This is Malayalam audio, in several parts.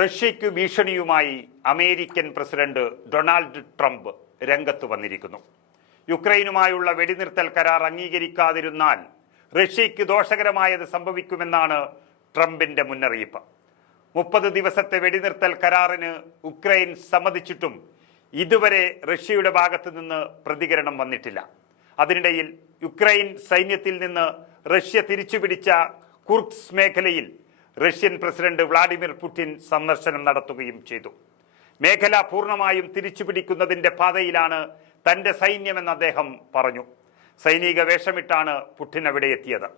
റഷ്യയ്ക്ക് ഭീഷണിയുമായി അമേരിക്കൻ പ്രസിഡന്റ് ഡൊണാൾഡ് ട്രംപ് രംഗത്ത് വന്നിരിക്കുന്നു. യുക്രൈനുമായുള്ള വെടിനിർത്തൽ കരാർ അംഗീകരിക്കാതിരുന്നാൽ റഷ്യയ്ക്ക് ദോഷകരമായത് സംഭവിക്കുമെന്നാണ് ട്രംപിന്റെ മുന്നറിയിപ്പ്. 30 ദിവസത്തെ വെടിനിർത്തൽ കരാറിന് ഉക്രൈൻ സമ്മതിച്ചിട്ടും ഇതുവരെ റഷ്യയുടെ ഭാഗത്തു നിന്ന് പ്രതികരണം വന്നിട്ടില്ല. അതിനിടയിൽ യുക്രൈൻ സൈന്യത്തിൽ നിന്ന് റഷ്യ തിരിച്ചുപിടിച്ച കുർസ്ക് മേഖലയിൽ റഷ്യൻ പ്രസിഡന്റ് വ്ളാഡിമിർ പുടിൻ സന്ദർശനം നടത്തുകയും ചെയ്തു. മേഖല പൂർണ്ണമായും തിരിച്ചുപിടിക്കുന്നതിന്റെ പാതയിലാണ് തന്റെ സൈന്യമെന്ന് അദ്ദേഹം പറഞ്ഞു. സൈനിക വേഷമിട്ടാണ് പുടിൻ അവിടെ എത്തിയത്.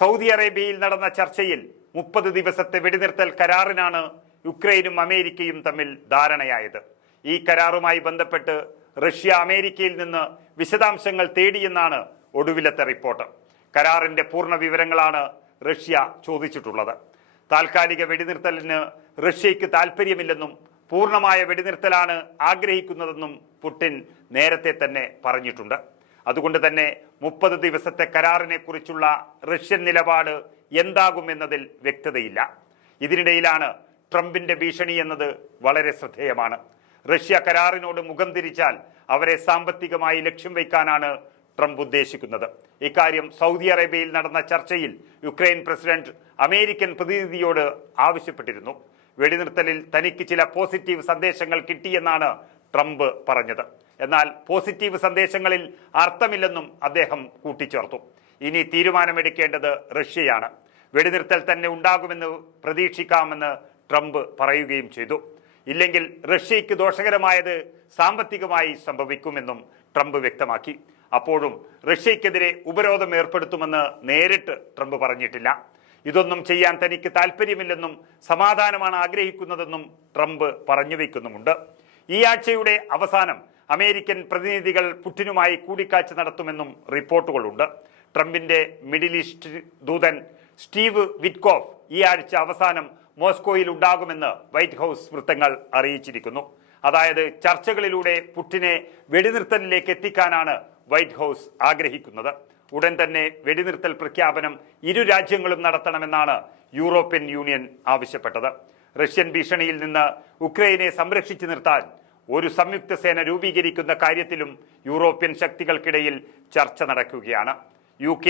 സൗദി അറേബ്യയിൽ നടന്ന ചർച്ചയിൽ 30 ദിവസത്തെ വെടിനിർത്തൽ കരാറിനാണ് യുക്രൈനും അമേരിക്കയും തമ്മിൽ ധാരണയായത്. ഈ കരാറുമായി ബന്ധപ്പെട്ട് റഷ്യ അമേരിക്കയിൽ നിന്ന് വിശദാംശങ്ങൾ തേടിയെന്നാണ് ഒടുവിലത്തെ റിപ്പോർട്ട്. കരാറിന്റെ പൂർണ്ണ വിവരങ്ങളാണ് റഷ്യ ചോദിച്ചിട്ടുള്ളത്. താൽക്കാലിക വെടിനിർത്തലിന് റഷ്യയ്ക്ക് താൽപ്പര്യമില്ലെന്നും പൂർണ്ണമായ വെടിനിർത്തലാണ് ആഗ്രഹിക്കുന്നതെന്നും പുടിൻ നേരത്തെ തന്നെ പറഞ്ഞിട്ടുണ്ട്. അതുകൊണ്ട് തന്നെ 30 ദിവസത്തെ കരാറിനെ കുറിച്ചുള്ള റഷ്യൻ നിലപാട് എന്താകുമെന്നതിൽ വ്യക്തതയില്ല. ഇതിനിടയിലാണ് ട്രംപിന്റെ ഭീഷണി എന്നത് വളരെ ശ്രദ്ധേയമാണ്. റഷ്യ കരാറിനോട് മുഖം തിരിച്ചാൽ അവരെ സാമ്പത്തികമായി ലക്ഷ്യം വയ്ക്കാനാണ് ട്രംപ് ഉദ്ദേശിക്കുന്നത്. ഇക്കാര്യം സൗദി അറേബ്യയിൽ നടന്ന ചർച്ചയിൽ യുക്രൈൻ പ്രസിഡന്റ് അമേരിക്കൻ പ്രതിനിധിയോട് ആവശ്യപ്പെട്ടിരുന്നു. വെടിനിർത്തലിൽ തനിക്ക് ചില പോസിറ്റീവ് സന്ദേശങ്ങൾ കിട്ടിയെന്നാണ് ട്രംപ് പറഞ്ഞത്. എന്നാൽ പോസിറ്റീവ് സന്ദേശങ്ങളിൽ അർത്ഥമില്ലെന്നും അദ്ദേഹം കൂട്ടിച്ചേർത്തു. ഇനി തീരുമാനമെടുക്കേണ്ടത് റഷ്യയാണ്. വെടിനിർത്തൽ തന്നെ ഉണ്ടാകുമെന്ന് പ്രതീക്ഷിക്കാമെന്ന് ട്രംപ് പറയുകയും ചെയ്തു. ഇല്ലെങ്കിൽ റഷ്യയ്ക്ക് ദോഷകരമായത് സാമ്പത്തികമായി സംഭവിക്കുമെന്നും ട്രംപ് വ്യക്തമാക്കി. അപ്പോഴും റഷ്യയ്ക്കെതിരെ ഉപരോധം ഏർപ്പെടുത്തുമെന്ന് നേരിട്ട് ട്രംപ് പറഞ്ഞിട്ടില്ല. ഇതൊന്നും ചെയ്യാൻ തനിക്ക് താല്പര്യമില്ലെന്നും സമാധാനമാണ് ആഗ്രഹിക്കുന്നതെന്നും ട്രംപ് പറഞ്ഞു വയ്ക്കുന്നുമുണ്ട്. ഈ ആഴ്ചയുടെ അവസാനം അമേരിക്കൻ പ്രതിനിധികൾ പുടിനുമായി കൂടിക്കാഴ്ച നടത്തുമെന്നും റിപ്പോർട്ടുകളുണ്ട്. ട്രംപിന്റെ മിഡിൽ ഈസ്റ്റ് ദൂതൻ സ്റ്റീവ് വിറ്റ്കോഫ് ഈ ആഴ്ച അവസാനം മോസ്കോയിൽ ഉണ്ടാകുമെന്ന് വൈറ്റ് ഹൗസ് വൃത്തങ്ങൾ അറിയിച്ചിരിക്കുന്നു. അതായത് ചർച്ചകളിലൂടെ പുടിനെ വെടിനിർത്തലിലേക്ക് എത്തിക്കാനാണ് വൈറ്റ് ഹൗസ് ആഗ്രഹിക്കുന്നത്. ഉടൻ തന്നെ വെടിനിർത്തൽ പ്രഖ്യാപനം ഇരു രാജ്യങ്ങളും നടത്തണമെന്നാണ് യൂറോപ്യൻ യൂണിയൻ ആവശ്യപ്പെട്ടത്. റഷ്യൻ ഭീഷണിയിൽ നിന്ന് ഉക്രൈനെ സംരക്ഷിച്ചു നിർത്താൻ ഒരു സംയുക്ത സേന രൂപീകരിക്കുന്ന കാര്യത്തിലും യൂറോപ്യൻ ശക്തികൾക്കിടയിൽ ചർച്ച നടക്കുകയാണ്. UK,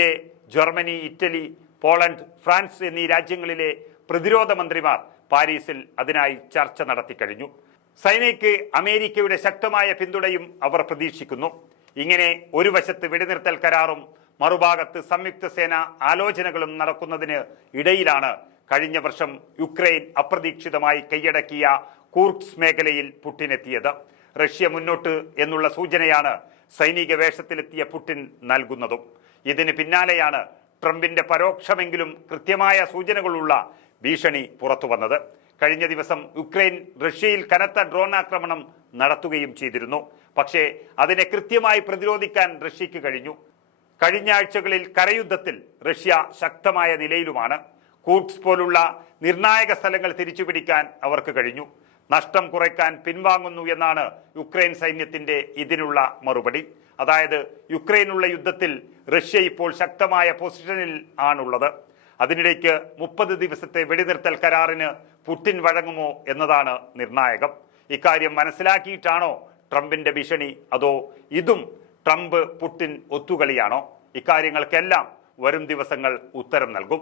Germany, Italy, Poland, France എന്നീ രാജ്യങ്ങളിലെ പ്രതിരോധ മന്ത്രിമാർ പാരീസിൽ അതിനായി ചർച്ച നടത്തിക്കഴിഞ്ഞു. സൈനയ്ക്ക് അമേരിക്കയുടെ ശക്തമായ പിന്തുണയും അവർ പ്രതീക്ഷിക്കുന്നു. ഇങ്ങനെ ഒരു വശത്ത് വെടിനിർത്തൽ കരാറും മറുഭാഗത്ത് സംയുക്ത സേന ആലോചനകളും നടക്കുന്നതിന് ഇടയിലാണ് കഴിഞ്ഞ വർഷം യുക്രൈൻ അപ്രതീക്ഷിതമായി കൈയടക്കിയ കുർസ്ക് മേഖലയിൽ പുടിൻ എത്തിയത്. റഷ്യ മുന്നോട്ട് എന്നുള്ള സൂചനയാണ് സൈനിക വേഷത്തിലെത്തിയ പുടിൻ നൽകുന്നതും. ഇതിന് പിന്നാലെയാണ് ട്രംപിന്റെ പരോക്ഷമെങ്കിലും കൃത്യമായ സൂചനകളുള്ള ഭീഷണി പുറത്തു വന്നത്. കഴിഞ്ഞ ദിവസം യുക്രൈൻ റഷ്യയിൽ കനത്ത ഡ്രോൺ ആക്രമണം നടത്തുകയും ചെയ്തിരുന്നു. പക്ഷേ അതിനെ കൃത്യമായി പ്രതിരോധിക്കാൻ റഷ്യയ്ക്ക് കഴിഞ്ഞു. കഴിഞ്ഞ ആഴ്ചകളിൽ കരയുദ്ധത്തിൽ റഷ്യ ശക്തമായ നിലയിലുമാണ്. കുർസ്ക് പോലുള്ള നിർണായക സ്ഥലങ്ങൾ തിരിച്ചുപിടിക്കാൻ അവർക്ക് കഴിഞ്ഞു. നഷ്ടം കുറയ്ക്കാൻ പിൻവാങ്ങുന്നു എന്നാണ് യുക്രൈൻ സൈന്യത്തിന്റെ ഇതിനുള്ള മറുപടി. അതായത് യുക്രൈനുള്ള യുദ്ധത്തിൽ റഷ്യ ഇപ്പോൾ ശക്തമായ പൊസിഷനിൽ ആണുള്ളത്. അതിനിടയ്ക്ക് 30 ദിവസത്തെ വെടിനിർത്തൽ കരാറിന് പുടിൻ വഴങ്ങുമോ എന്നതാണ് നിർണായകം. ഇക്കാര്യം മനസ്സിലാക്കിയിട്ടാണോ ട്രംപിന്റെ ഭീഷണി, അതോ ഇതും ട്രംപ് പുടിൻ ഒത്തുകളിയാണോ? ഇക്കാര്യങ്ങൾക്കെല്ലാം വരും ദിവസങ്ങൾ ഉത്തരം നൽകും.